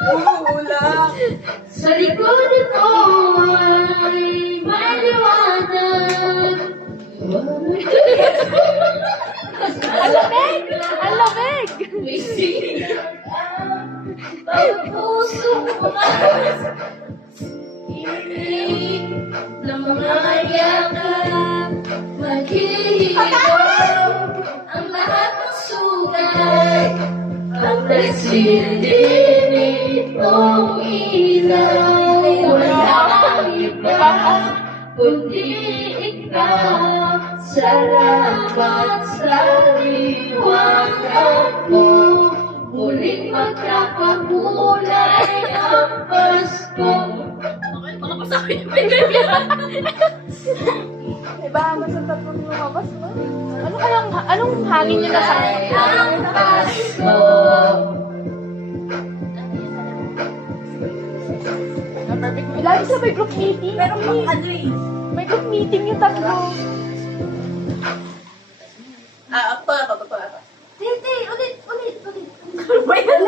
Umuulang. Sa likod ko ay maliwanag. Ang lamig! Ang lamig! May siya ang puso ko inig ng mga yakap. Maghihigop ang lahat ng sugat. Ang nagsindi nitong ilaw, walang iba kundi ikaw. Salamat sa liwanag mo, muling magkakakulay ang Pasko. Okay, mga pasabi yung Diba, sa tatlong lumabas, no? Anong hangin niya na sa ang Pasko. perfect. Lagi sila may group meeting. Pero pang ano eh. May group meeting yung tatlo. Ito. Titi, ulit. Ano ba yan?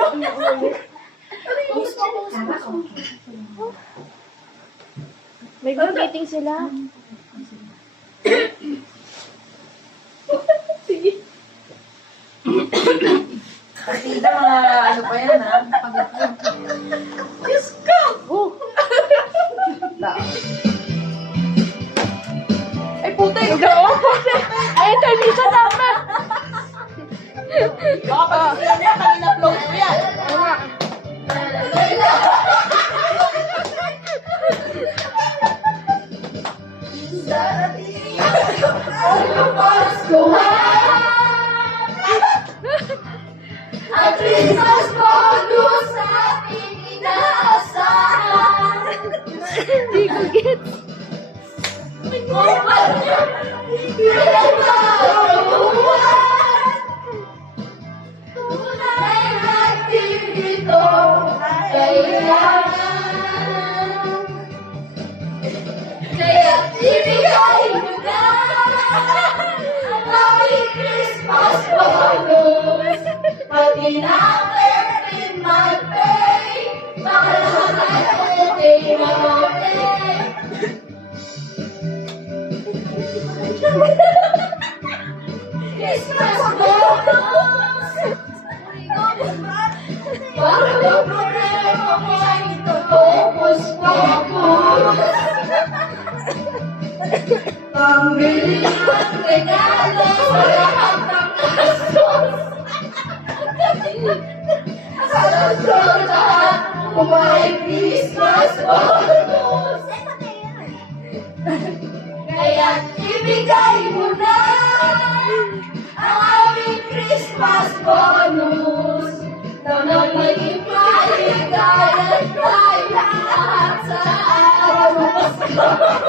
May group meeting sila. Sige. Kasi mga ano pa yan ha? Diyos ko! Ay puta yung Oo. Ay, Tanisa naman. baka pag sila niya, pag-in-upload ko yan. Ang Christmas bonus sa ating inaasahan. Hindi ko gets. Kupal niyo, pinagbabaruan. Tunay natin ito, kailangan. Kaya ibigay mo na ang aming Christmas bonus. Pati na in my pay, makalahat ay okay na okay. Christmas bonus! Para ang problema mo ay ito, focus. Pambili ng regalo sa lahat ng kasos. Sa lahat kung may Christmas bonus. Kaya ibigay mo na ang aming Christmas bonus na magiging maligaya tayo lahat sa araw ng Pasko.